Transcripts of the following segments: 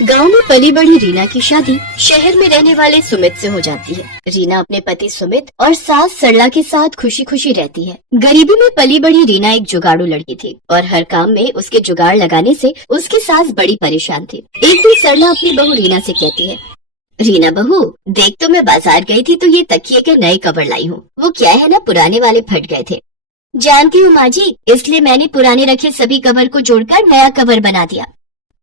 गांव में पली बड़ी रीना की शादी शहर में रहने वाले सुमित से हो जाती है। रीना अपने पति सुमित और सास सरला के साथ खुशी खुशी रहती है। गरीबी में पली बड़ी रीना एक जुगाड़ू लड़की थी और हर काम में उसके जुगाड़ लगाने से उसकी सास बड़ी परेशान थी। एक दिन सरला अपनी बहू रीना से कहती है, रीना बहू देख तो मैं बाजार गई थी तो ये तकिए के नए कवर लाई हूँ। वो क्या है ना, पुराने वाले फट गए थे। जानती हूँ माँ जी, इसलिए मैंने पुराने रखे सभी कवर को जोड़कर नया कवर बना दिया।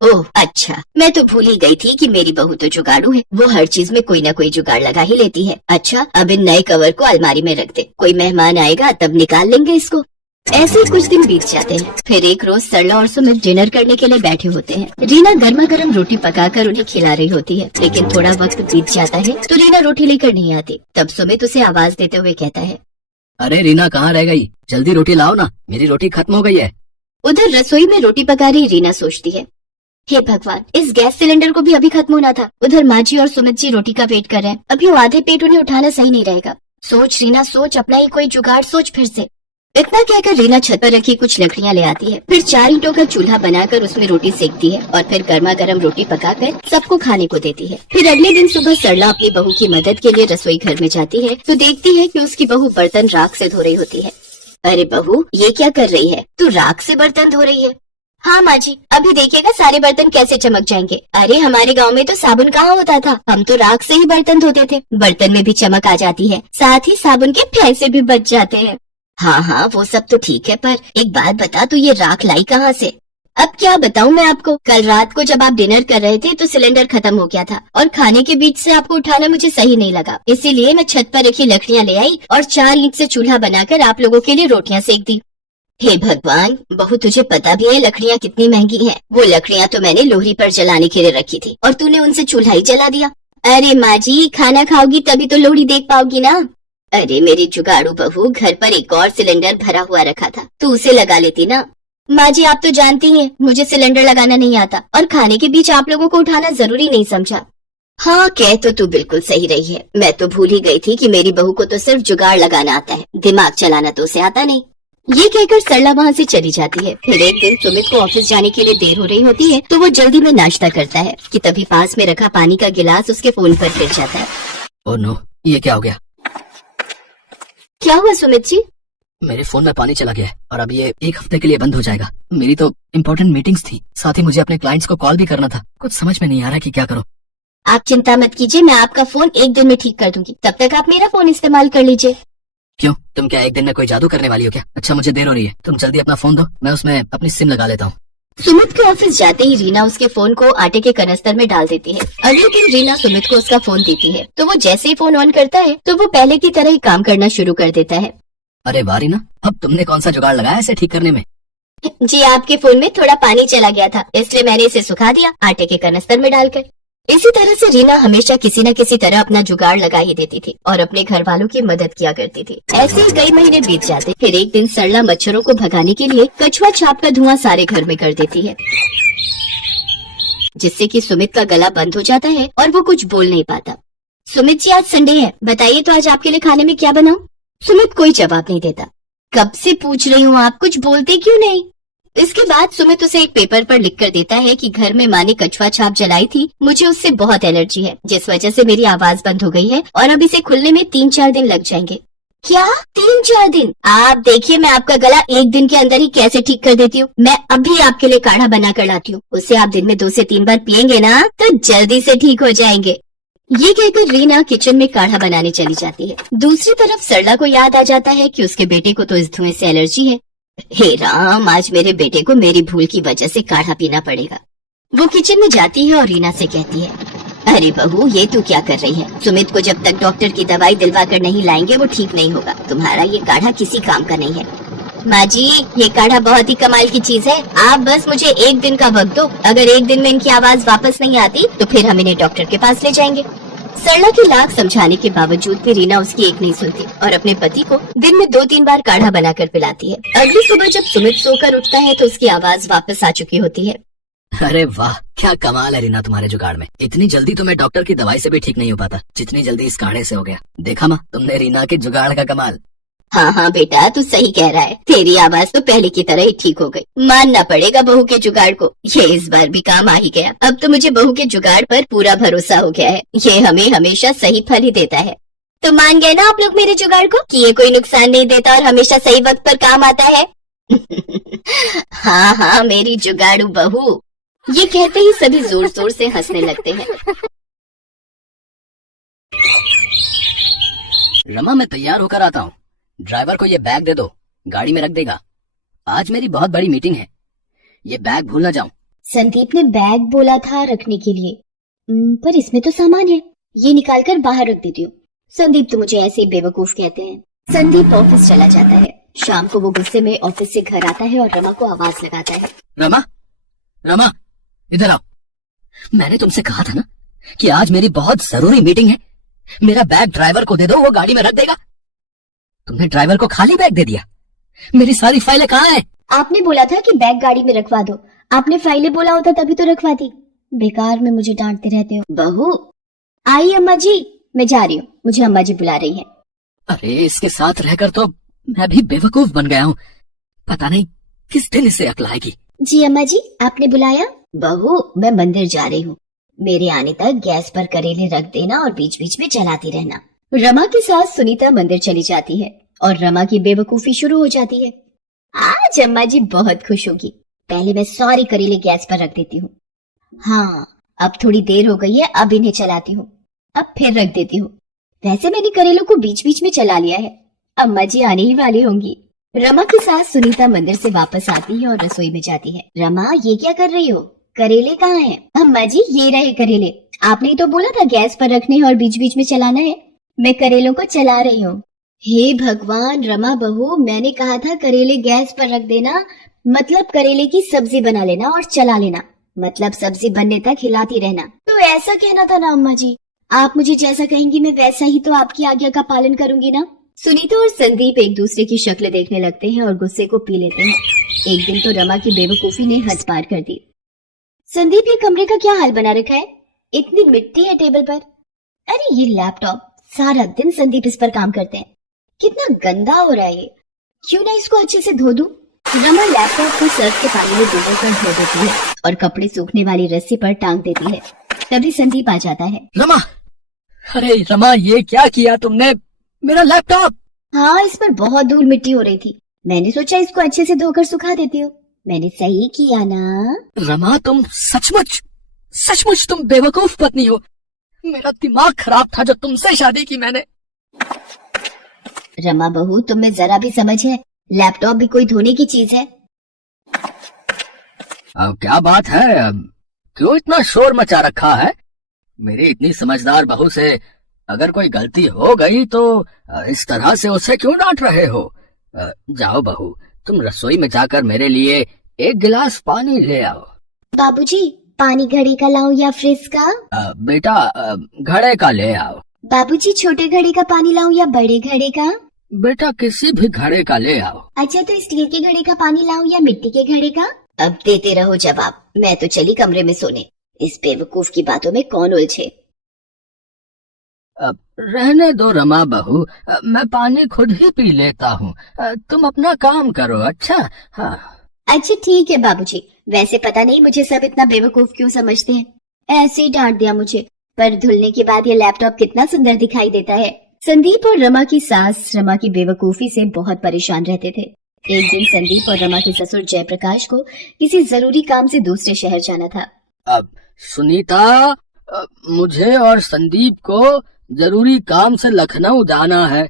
ओह अच्छा, मैं तो भूल ही गई थी कि मेरी बहू तो जुगाड़ू है। वो हर चीज में कोई ना कोई जुगाड़ लगा ही लेती है। अच्छा, अब इन नए कवर को अलमारी में रख दे, कोई मेहमान आएगा तब निकाल लेंगे इसको। ऐसे ही कुछ दिन बीत जाते हैं। फिर एक रोज सरला और सुमित डिनर करने के लिए बैठे होते हैं। रीना गर्मा गर्म रोटी पकाकर उन्हें खिला रही होती है, लेकिन थोड़ा वक्त बीत जाता है तो रीना रोटी लेकर नहीं आती। तब सुमित उसे आवाज देते हुए कहता है, अरे रीना कहाँ रह गई, जल्दी रोटी लाओ ना, मेरी रोटी खत्म हो गई है। उधर रसोई में रोटी पका रही रीना सोचती है, हे भगवान, इस गैस सिलेंडर को भी अभी खत्म होना था। उधर माँ जी और सुमित जी रोटी का वेट कर रहे हैं। अभी वो आधे पेट उन्हें उठाना सही नहीं रहेगा। सोच रीना सोच, अपना ही कोई जुगाड़ सोच फिर से। इतना कहकर रीना छत पर रखी कुछ लकड़ियाँ ले आती है। फिर 4 ईंटों का चूल्हा बनाकर उसमें रोटी सेकती है और फिर गर्मा गर्म रोटी पकाकर सबको खाने को देती है। फिर अगले दिन सुबह सरला अपनी बहू की मदद के लिए रसोई घर में जाती है तो देखती है कि उसकी बहू बर्तन राख से धो रही होती है। अरे बहू, ये क्या कर रही है? तू राख से बर्तन धो रही है? हाँ माँ जी, अभी देखिएगा सारे बर्तन कैसे चमक जाएंगे। अरे हमारे गांव में तो साबुन कहाँ होता था, हम तो राख से ही बर्तन धोते थे। बर्तन में भी चमक आ जाती है, साथ ही साबुन के पैसे भी बच जाते हैं। हाँ हाँ, वो सब तो ठीक है, पर एक बात बता, तू ये राख लाई कहाँ से? अब क्या बताऊँ मैं आपको, कल रात को जब आप डिनर कर रहे थे तो सिलेंडर खत्म हो गया था और खाने के बीच से आपको उठाना मुझे सही नहीं लगा, इसीलिए मैं छत पर रखी लकड़ियाँ ले आई और 4 ईंट से चूल्हा बनाकर आप लोगों के लिए रोटियां सेक दी। हे भगवान बहू, तुझे पता भी है लकड़ियाँ कितनी महंगी हैं। वो लकड़ियाँ तो मैंने लोहरी पर जलाने के लिए रखी थी और तूने उनसे चूल्हा ही जला दिया। अरे माँ जी, खाना खाओगी तभी तो लोहड़ी देख पाओगी ना। अरे मेरी जुगाड़ू बहू, घर पर एक और सिलेंडर भरा हुआ रखा था, तू उसे लगा लेती ना। माँ जी आप तो जानती हैं मुझे सिलेंडर लगाना नहीं आता और खाने के बीच आप लोगों को उठाना जरूरी नहीं समझा। हाँ, कह तो तू बिल्कुल सही रही है। मैं तो भूल ही गई थी कि मेरी बहू को तो सिर्फ जुगाड़ लगाना आता है, दिमाग चलाना तो उसे आता नहीं। ये कहकर सरला वहाँ से चली जाती है। फिर एक दिन सुमित को ऑफिस जाने के लिए देर हो रही होती है तो वो जल्दी में नाश्ता करता है कि तभी पास में रखा पानी का गिलास उसके फोन पर गिर जाता है। ओह नो, ये क्या हो गया? क्या हुआ सुमित जी? मेरे फोन में पानी चला गया है और अब ये 1 हफ्ते के लिए बंद हो जाएगा। मेरी तो इम्पोर्टेंट मीटिंग्स थी, साथ ही मुझे अपने क्लाइंट्स को कॉल भी करना था। कुछ समझ में नहीं आ रहा कि क्या करूं। आप चिंता मत कीजिए, मैं आपका फोन 1 दिन में ठीक कर दूंगी, तब तक आप मेरा फोन इस्तेमाल कर लीजिए। क्यों, तुम क्या 1 दिन में कोई जादू करने वाली हो क्या? अच्छा मुझे देर हो रही है, तुम जल्दी अपना फोन दो, मैं उसमें अपनी सिम लगा लेता हूँ। सुमित के ऑफिस जाते ही रीना उसके फोन को आटे के कनस्तर में डाल देती है। अगले दिन रीना सुमित को उसका फोन देती है तो वो जैसे ही फोन ऑन करता है तो वो पहले की तरह ही काम करना शुरू कर देता है। अरे वाह रीना, अब तुमने कौन सा जुगाड़ लगाया इसे ठीक करने में? जी आपके फोन में थोड़ा पानी चला गया था, इसलिए मैंने इसे सुखा दिया आटे के कनस्तर में डालकर। इसी तरह से रीना हमेशा किसी न किसी तरह अपना जुगाड़ लगा ही देती थी और अपने घर वालों की मदद किया करती थी। ऐसे ही कई महीने बीत जाते। फिर एक दिन सरला मच्छरों को भगाने के लिए कछुआ छाप का धुआं सारे घर में कर देती है, जिससे कि सुमित का गला बंद हो जाता है और वो कुछ बोल नहीं पाता। सुमित जी आज संडे है, बताइए तो आज आपके लिए खाने में क्या बनाऊं? सुमित कोई जवाब नहीं देता। कब से पूछ रही हूँ, आप कुछ बोलते क्यों नहीं? इसके बाद सुमित उसे एक पेपर पर लिख कर देता है कि घर में माँ ने कछुआ छाप जलाई थी, मुझे उससे बहुत एलर्जी है, जिस वजह से मेरी आवाज बंद हो गई है और अब इसे खुलने में 3-4 दिन लग जाएंगे। क्या 3-4 दिन? आप देखिए मैं आपका गला 1 दिन के अंदर ही कैसे ठीक कर देती हूँ। मैं अभी आपके लिए काढ़ा बना कर लाती हूँ, उसे आप दिन में 2 से 3 बार पियेंगे ना तो जल्दी से ठीक हो जाएंगे। ये कहकर रीना किचन में काढ़ा बनाने चली जाती है। दूसरी तरफ सरला को याद आ जाता है कि उसके बेटे को तो इस धुएं से एलर्जी है। हे राम, आज मेरे बेटे को मेरी भूल की वजह से काढ़ा पीना पड़ेगा। वो किचन में जाती है और रीना से कहती है, अरे बहू ये तू क्या कर रही है? सुमित को जब तक डॉक्टर की दवाई दिलवा कर नहीं लाएंगे वो ठीक नहीं होगा। तुम्हारा ये काढ़ा किसी काम का नहीं है। माँ जी ये काढ़ा बहुत ही कमाल की चीज है, आप बस मुझे 1 दिन का वक्त दो। अगर 1 दिन में इनकी आवाज वापस नहीं आती तो फिर हम इन्हें डॉक्टर के पास ले जाएंगे। सरला की लाख समझाने के बावजूद भी रीना उसकी एक नहीं सुनती और अपने पति को दिन में 2-3 बार काढ़ा बनाकर पिलाती है। अगली सुबह जब सुमित सोकर उठता है तो उसकी आवाज वापस आ चुकी होती है। अरे वाह, क्या कमाल है रीना तुम्हारे जुगाड़ में। इतनी जल्दी तो मैं डॉक्टर की दवाई से भी ठीक नहीं हो पाता, जितनी जल्दी इस काढ़े से हो गया। देखा माँ, तुमने रीना के जुगाड़ का कमाल। हाँ हाँ बेटा, तू सही कह रहा है। तेरी आवाज तो पहले की तरह ही ठीक हो गई। मानना पड़ेगा बहू के जुगाड़ को, ये इस बार भी काम आ ही गया। अब तो मुझे बहू के जुगाड़ पर पूरा भरोसा हो गया है। ये हमें हमेशा सही फल ही देता है। तो मान गए ना आप लोग मेरे जुगाड़ को कि ये कोई नुकसान नहीं देता और हमेशा सही वक्त पर काम आता है। हाँ हाँ मेरी जुगाड़ू बहू। ये कहते ही सभी जोर जोर से हंसने लगते हैं। रमा, मैं तैयार होकर आता हूँ। ड्राइवर को ये बैग दे दो, गाड़ी में रख देगा। आज मेरी बहुत बड़ी मीटिंग है, ये बैग भूल ना जाऊं। संदीप ने बैग बोला था रखने के लिए, पर इसमें तो सामान है, ये निकाल कर बाहर रख देती हूँ। संदीप तो मुझे ऐसे ही बेवकूफ कहते हैं। संदीप ऑफिस चला जाता है। शाम को वो गुस्से में ऑफिस से घर आता है और रमा को आवाज लगाता है। रमा, रमा, इधर आओ। मैंने तुमसे कहा था ना कि आज मेरी बहुत जरूरी मीटिंग है। मेरा बैग ड्राइवर को दे दो, वो गाड़ी में रख देगा। तुमने ड्राइवर को खाली बैग दे दिया। मेरी सारी फाइलें कहाँ हैं? आपने बोला था कि बैग गाड़ी में रखवा दो। आपने फाइलें बोला होता तभी तो रखवाती। बेकार में मुझे डांटते रहते हो। बहू आई अम्मा जी, मैं जा रही हूँ, मुझे अम्मा जी बुला रही हैं। अरे इसके साथ रहकर तो मैं भी बेवकूफ बन गया हूँ। पता नहीं किस दिन इसे अक्ल आएगी। जी अम्मा जी, आपने बुलाया? बहू मैं मंदिर जा रही हूँ, मेरे आने तक गैस पर करेले रख देना और बीच बीच में चलाती रहना। रमा के साथ सुनीता मंदिर चली जाती है और रमा की बेवकूफी शुरू हो जाती है। आज अम्मा जी बहुत खुश होगी। पहले मैं सारे करेले गैस पर रख देती हूँ। हाँ अब थोड़ी देर हो गई है, अब इन्हें चलाती हूँ, अब फिर रख देती हूँ। वैसे मैंने करेलों को बीच बीच में चला लिया है। अम्मा जी आने ही वाली होंगी। रमा के साथ सुनीता मंदिर से वापस आती है और रसोई में जाती है। रमा ये क्या कर रही हो? करेले कहाँ हैं? अम्मा जी ये रहे करेले। आपने तो बोला था गैस पर रखने और बीच बीच में चलाना है, मैं करेलों को चला रही हूँ। हे भगवान रमा बहू, मैंने कहा था करेले गैस पर रख देना, मतलब करेले की सब्जी बना लेना और चला लेना, मतलब सब्जी बनने तक हिलाती रहना। तो ऐसा कहना था ना अम्मा जी। आप मुझे जैसा कहेंगी मैं वैसा ही तो आपकी आज्ञा का पालन करूंगी ना। सुनीता और संदीप एक दूसरे की शक्ल देखने लगते हैं और गुस्से को पी लेते हैं। एक दिन तो रमा की बेवकूफी ने हद पार कर दी। संदीप ये कमरे का क्या हाल बना रखा है? इतनी मिट्टी है टेबल पर। अरे ये लैपटॉप, सारा दिन संदीप इस पर काम करते हैं, कितना गंदा हो रहा है ये। क्यों ना इसको अच्छे से धो दूं? रमा लैपटॉप को सर्फ के पानी में डुबोकर धो देती है और कपड़े सूखने वाली रस्सी पर टांग देती है। तभी संदीप आ जाता है। रमा, अरे रमा ये क्या किया तुमने? मेरा लैपटॉप। हाँ इस पर बहुत धूल मिट्टी हो रही थी, मैंने सोचा इसको अच्छे से धोकर सुखा देती हूँ। मैंने सही किया ना? रमा तुम सचमुच तुम बेवकूफ पत्नी हो। मेरा दिमाग खराब था जो तुमसे शादी की मैंने। रमा बहू तुम में जरा भी समझ है? लैपटॉप भी कोई धोने की चीज है? अब क्या बात है? क्यों इतना शोर मचा रखा है? मेरी इतनी समझदार बहू से अगर कोई गलती हो गई तो इस तरह से उसे क्यों डांट रहे हो? जाओ बहू, तुम रसोई में जाकर मेरे लिए एक गिलास पानी ले आओ। बाबूजी पानी घड़े का लाऊं या फ्रिज का? बेटा घड़े का ले आओ। बाबूजी छोटे घड़े का पानी लाऊं या बड़े घड़े का? बेटा किसी भी घड़े का ले आओ। अच्छा तो स्टील के घड़े का पानी लाऊं या मिट्टी के घड़े का? अब देते रहो जवाब, मैं तो चली कमरे में सोने। इस बेवकूफ की बातों में कौन उलझे। अब रहने दो रमा बहू, मैं पानी खुद ही पी लेता हूँ। तुम अपना काम करो। अच्छा हाँ। अच्छा ठीक है बाबूजी, वैसे पता नहीं मुझे सब इतना बेवकूफ क्यों समझते हैं, ऐसे ही डांट दिया मुझे। पर धुलने के बाद ये लैपटॉप कितना सुंदर दिखाई देता है। संदीप और रमा की सास रमा की बेवकूफी से बहुत परेशान रहते थे। एक दिन संदीप और रमा के ससुर जयप्रकाश को किसी जरूरी काम से दूसरे शहर जाना था। अब सुनीता, मुझे और संदीप को जरूरी काम से लखनऊ जाना है।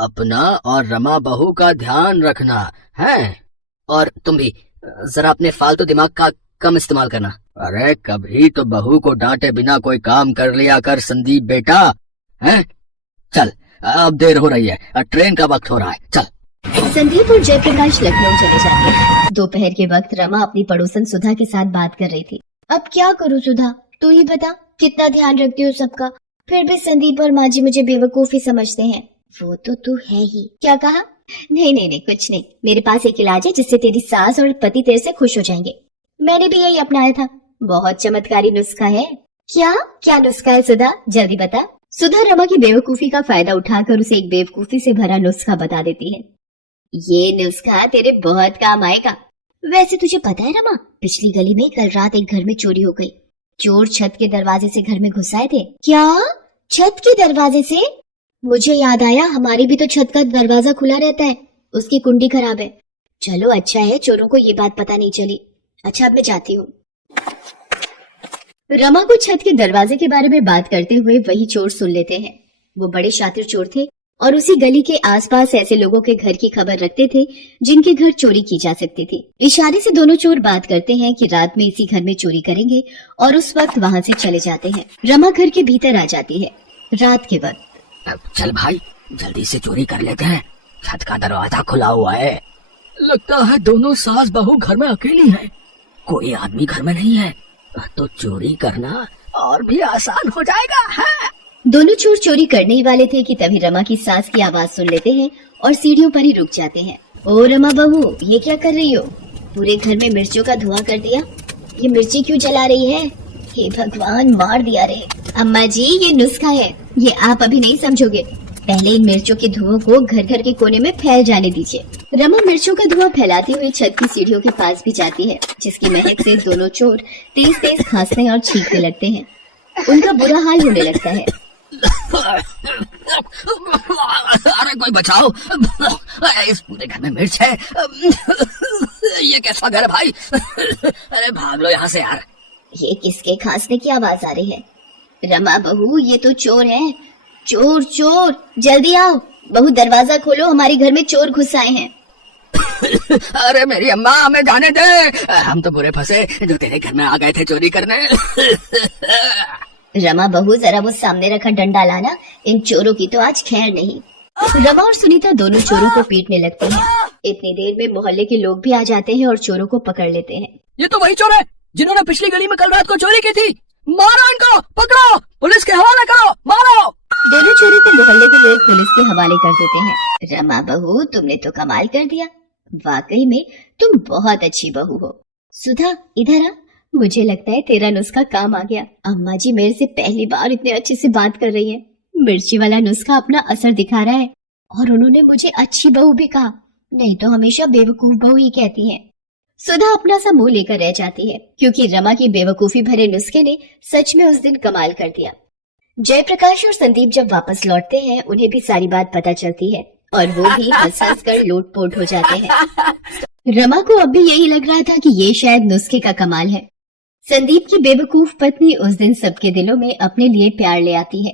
अपना और रमा बहू का ध्यान रखना है, और तुम भी जरा अपने फालतू दिमाग का कम इस्तेमाल करना। अरे कभी तो बहू को डांटे बिना कोई काम कर लिया कर संदीप बेटा। हैं? चल अब देर हो रही है, ट्रेन का वक्त हो रहा है, चल। संदीप और जयप्रकाश लखनऊ चले जाते हैं। दोपहर के वक्त रमा अपनी पड़ोसन सुधा के साथ बात कर रही थी। अब क्या करूँ सुधा, तू ही बता, कितना ध्यान रखती हूँ सबका, फिर भी संदीप और माँ जी मुझे बेवकूफ ही समझते हैं। वो तो तू है ही। क्या कहा? नहीं नहीं नहीं कुछ नहीं, मेरे पास एक इलाज है जिससे तेरी सास और पति तेरे से खुश हो जाएंगे। मैंने भी यही अपनाया था, बहुत चमत्कारी नुस्खा है। क्या क्या नुस्खा है सुधा, जल्दी बता। सुधा रमा की बेवकूफी का फायदा उठाकर उसे एक बेवकूफी से भरा नुस्खा बता देती है। ये नुस्खा तेरे बहुत काम आएगा। वैसे तुझे पता है रमा, पिछली गली में कल रात एक घर में चोरी हो गई। चोर छत के दरवाजे से घर में घुस आए थे। क्या? छत के दरवाजे से? मुझे याद आया, हमारी भी तो छत का दरवाजा खुला रहता है, उसकी कुंडी खराब है। चलो अच्छा है चोरों को ये बात पता नहीं चली। अच्छा अब मैं जाती हूँ। रमा को छत के दरवाजे के बारे में बात करते हुए वही चोर सुन लेते हैं। वो बड़े शातिर चोर थे और उसी गली के आसपास ऐसे लोगों के घर की खबर रखते थे जिनके घर चोरी की जा सकती थी। इशारे से दोनों चोर बात करते हैं कि रात में इसी घर में चोरी करेंगे और उस वक्त वहाँ से चले जाते हैं। रमा घर के भीतर आ जाती है रात के वक्त। चल भाई जल्दी से चोरी कर लेते हैं, छत का दरवाजा खुला हुआ है। लगता है दोनों सास बहू घर में अकेली हैं, कोई आदमी घर में नहीं है, तो चोरी करना और भी आसान हो जाएगा है? दोनों चोर चोरी करने ही वाले थे कि तभी रमा की सास की आवाज सुन लेते हैं और सीढ़ियों पर ही रुक जाते हैं। ओ रमा बहू, ये क्या कर रही हो? पूरे घर में मिर्चों का धुआं कर दिया। ये मिर्ची क्यों जला रही है? हे भगवान, मार दिया रे। अम्मा जी ये नुस्खा है, ये आप अभी नहीं समझोगे। पहले इन मिर्चों के धुओं को घर घर के कोने में फैल जाने दीजिए। रमा मिर्चों का धुआं फैलाती हुई छत की सीढ़ियों के पास भी जाती है, जिसकी महक से दोनों चोर तेज तेज खांसने और छींकने लगते हैं। उनका बुरा हाल होने लगता है। अरे कोई बचाओ, इस पूरे घर में मिर्च है। ये कैसा घर है भाई? अरे भाग लो यहाँ से यार। ये किसके खांसने की आवाज आ रही है? रमा बहू ये तो चोर है। चोर चोर, जल्दी आओ। बहू दरवाजा खोलो, हमारे घर में चोर घुस आए हैं। अरे मेरी अम्मा, हमें जाने दे, हम तो बुरे फंसे जो तेरे घर में आ गए थे चोरी करने। रमा बहू जरा वो सामने रखा डंडा लाना, इन चोरों की तो आज खैर नहीं। रमा और सुनीता दोनों चोरों को पीटने लगते हैं। इतनी देर में मोहल्ले के लोग भी आ जाते हैं और चोरों को पकड़ लेते हैं। ये तो वही चोर है जिन्होंने पिछली गली में कल रात को चोरी की थी। मारो इनको, पकड़ो, पुलिस के हवाले करो, मारो। दोनों चोरों को मोहल्ले के लोग पुलिस के हवाले कर देते हैं। रमा बहू तुमने तो कमाल कर दिया, वाकई में तुम बहुत अच्छी बहू हो। सुधा इधर आ, मुझे लगता है तेरा नुस्खा काम आ गया। अम्मा जी मेरे से पहली बार इतने अच्छे से बात कर रही है। मिर्ची वाला नुस्खा अपना असर दिखा रहा है और उन्होंने मुझे अच्छी बहू भी कहा, नहीं तो हमेशा बेवकूफ बहू ही कहती है। सुधा अपना सा मुंह लेकर रह जाती है क्योंकि रमा की बेवकूफी भरे नुस्खे ने सच में उस दिन कमाल कर दिया। जयप्रकाश और संदीप जब वापस लौटते हैं उन्हें भी सारी बात पता चलती है और वो भी हंस हंस कर लोटपोट हो जाते हैं। रमा को अब भी यही लग रहा था कि ये शायद नुस्खे का कमाल है। संदीप की बेवकूफ पत्नी उस दिन सबके दिलों में अपने लिए प्यार ले आती है